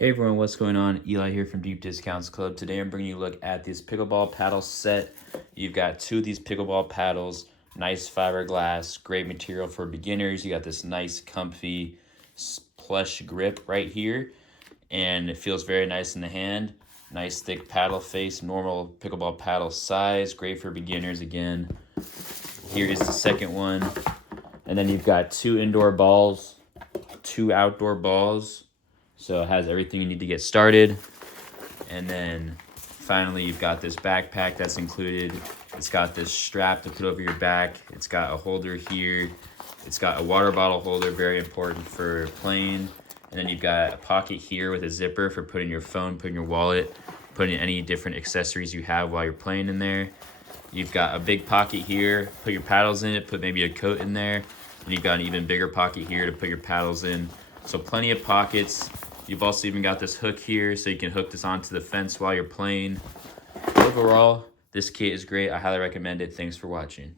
Hey everyone, what's going on? Eli here from Deep Discounts Club. Today I'm bringing you a look at this pickleball paddle set. You've got two of these pickleball paddles, nice fiberglass, great material for beginners. You got this nice comfy plush grip right here, and it feels very nice in the hand. Nice thick paddle face, normal pickleball paddle size, great for beginners again. Here is the second one. And then you've got two indoor balls, two outdoor balls. So it has everything you need to get started. And then finally, you've got this backpack that's included. It's got this strap to put over your back. It's got a holder here. It's got a water bottle holder, very important for playing. And then you've got a pocket here with a zipper for putting your phone, putting your wallet, putting any different accessories you have while you're playing in there. You've got a big pocket here, put your paddles in it, put maybe a coat in there. And you've got an even bigger pocket here to put your paddles in. So plenty of pockets. You've also even got this hook here, so you can hook this onto the fence while you're playing. Overall, this kit is great. I highly recommend it. Thanks for watching.